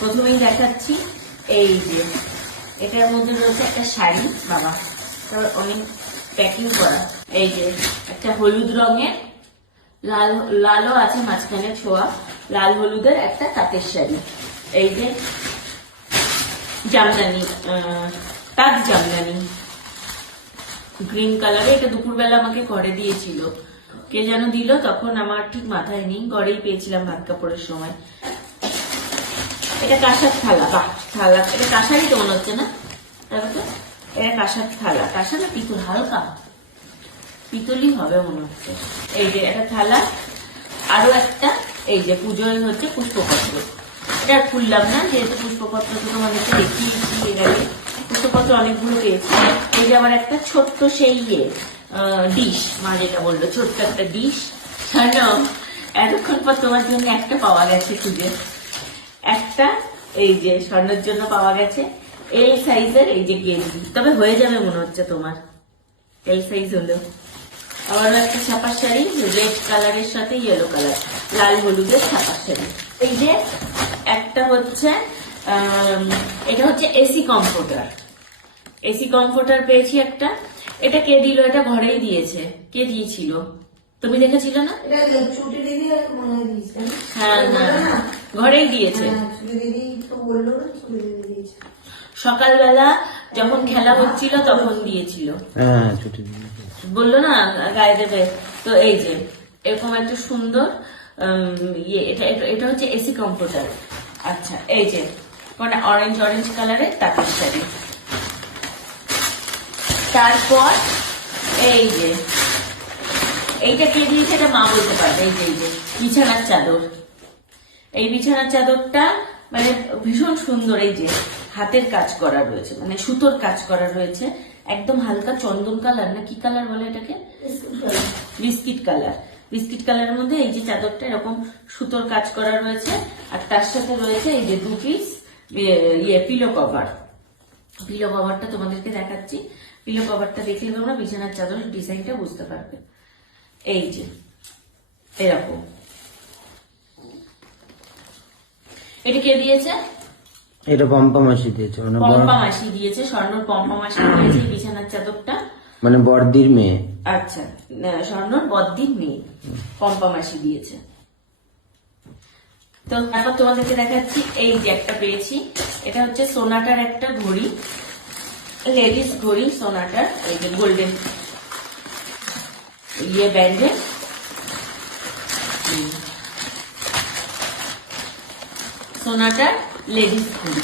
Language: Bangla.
প্রথমেই দেখাচ্ছি এই যে এটার মধ্যে রয়েছে একটা শাড়ি, বাবা তারপর অনেক প্যাকিং করা। এই যে একটা হলুদ রঙের, লালও আছে মাঝখানে ছোঁয়া, লাল হলুদের একটা তাঁতের শাড়ি। এই যে জামদানি, তাঁত জামদানি গ্রিন কালারে। এটা দুপুরবেলা আমাকে ঘরে দিয়েছিল, কে যেন দিল, তখন আমার ঠিক মাথায় নেই, ঘরেই পেয়েছিলাম ভাত কাপড়ের সময়। এটা কাঁসার থালা, বাহ থালা, এটা কাঁসারই তো মনে হচ্ছে না, দেখো তো এটা কাঁসার থালা, কাঁসার না পিতল, হালকা পিতলই হবে মনে হচ্ছে। এই যে একটা থালা, আরো একটা এই যে পুজোয় হচ্ছে পুষ্পপত্র, এটা খুললাম না যেহেতু পুষ্পপত্র তো তোমাদেরকে দেখিয়েছি এর আগে, পুষ্পপত্র অনেকগুলো পেয়েছি। এই যে আবার একটা ছোট্ট সেই ডিশ, মা যেটা বললো ছোট্ট একটা ডিশ, এতক্ষণ পর তোমার জন্য একটা পাওয়া গেছে খুঁজে, একটা এই যে স্বর্ণের জন্য পাওয়া গেছে এই সাইজের, এই যে গেঞ্জি, তবে হয়ে যাবে মনে হচ্ছে তোমার এই সাইজ হলো। আবারও একটা ছাপার শাড়ি, রেড কালারের সাথে ইয়েলো কালার, লাল হলুদের ছাপার শাড়ি। এই যে একটা হচ্ছে এটা হচ্ছে এসি কমফোর্টার, এসি কমফোর্টার পেয়েছি একটা। এটা কে দিল? এটা ঘরেই দিয়েছে। কে দিয়েছিল? তুমি দেখেছিল না? হ্যাঁ হ্যাঁ, ঘরেই দিয়েছে। সকালবেলা যখন খেলা হচ্ছিল তখন দিয়েছিল, বললো না গায়ে দেবে। তো এই যে এরকম একটা সুন্দর এটা হচ্ছে এসি কমফোর্টার। আচ্ছা, এই যে অরেঞ্জ কালারের তাঁতের শাড়ি। তারপর এই যে এইটা কে দিয়েছে এটা মা বলতে পারবে। এই যে বিছানার চাদর, এই বিছানার চাদরটা মানে ভীষণ সুন্দর, এই যে হাতের কাজ করা রয়েছে, মানে সুতোর কাজ করা রয়েছে, একদম হালকা চন্দন কালার না কি কালার বলে এটাকে, বিস্কিট কালার। বিস্কিট কালারের মধ্যে এই যে চাদরটা এরকম সুতোর কাজ করা রয়েছে, আর তার সাথে রয়েছে এই যে 2 পিস পিলো কভার। পিলো কভারটা তোমাদেরকে দেখাচ্ছি, পিলো কভারটা দেখলে তোমরা বিছানার চাদরের ডিজাইনটা বুঝতে পারবে। এই যে এরকম, এটা কে দিয়েছে? এটা পম্পা মাসি দিয়েছে, মানে পম্পা মাসি দিয়েছে, স্বর্ণর পম্পা মাসি দিয়েছে বিছানার চাদরটা, মানে বড়দির মেয়ে। আচ্ছা, স্বর্ণর বড়দির মেয়ে পম্পা মাসি দিয়েছে। তো তারপর তোমাদেরকে দেখাচ্ছি এই যে একটা পেয়েছি, এটা হচ্ছে সোনাটার একটা ঘড়ি, লেডিস ঘড়ি সোনাটার, এই যে গোল্ডেন ব্যান্ডের, সোনাটার লেডিস ঘড়ি।